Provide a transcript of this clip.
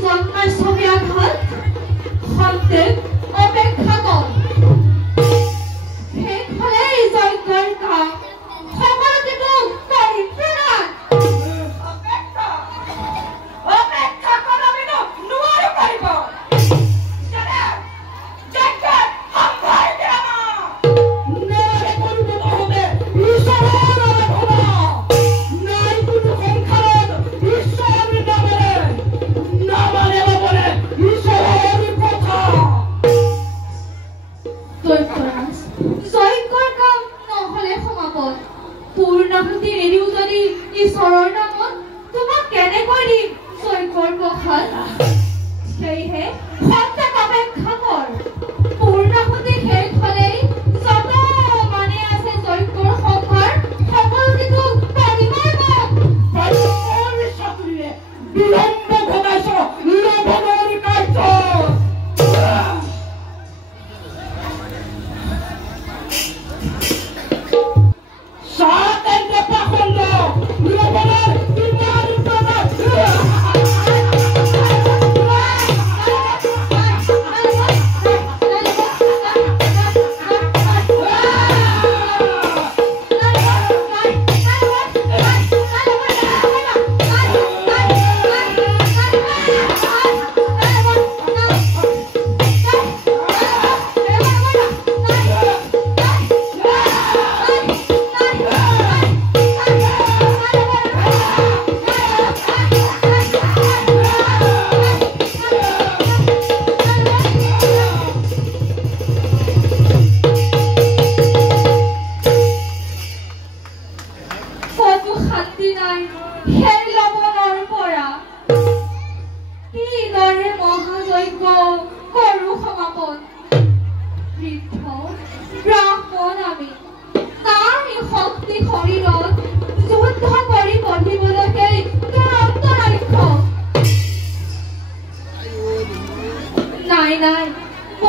জন্মাৰ ছবি আঘাত সন্দেহ অপেক্ষা কৰ শেষ হলেই যজ্ঞৰ কাম সকলোকে মোক কৰিম প্ৰদান অপেক্ষা কৰাবি নোৱাৰো পাৰিব পূৰ্ণাহুতি এৰিও যদি ঈশ্বৰৰ নামত তোমাক কেনেকৈ দিম যজ্ঞৰ প্ৰসাদ সেয়েহে সন্তাক অপেক্ষা কৰ পূৰ্ণাহুতি শেষ হলেই যত মানে আছে যজ্ঞৰ সংসাৰ সকলোকে তোক পাৰিবই বিলম্ব ঘটাইছ লবণৰ কাৰ্য ব্ৰাহ্মণ আমি তাৰ শক্তি শৰীৰৰ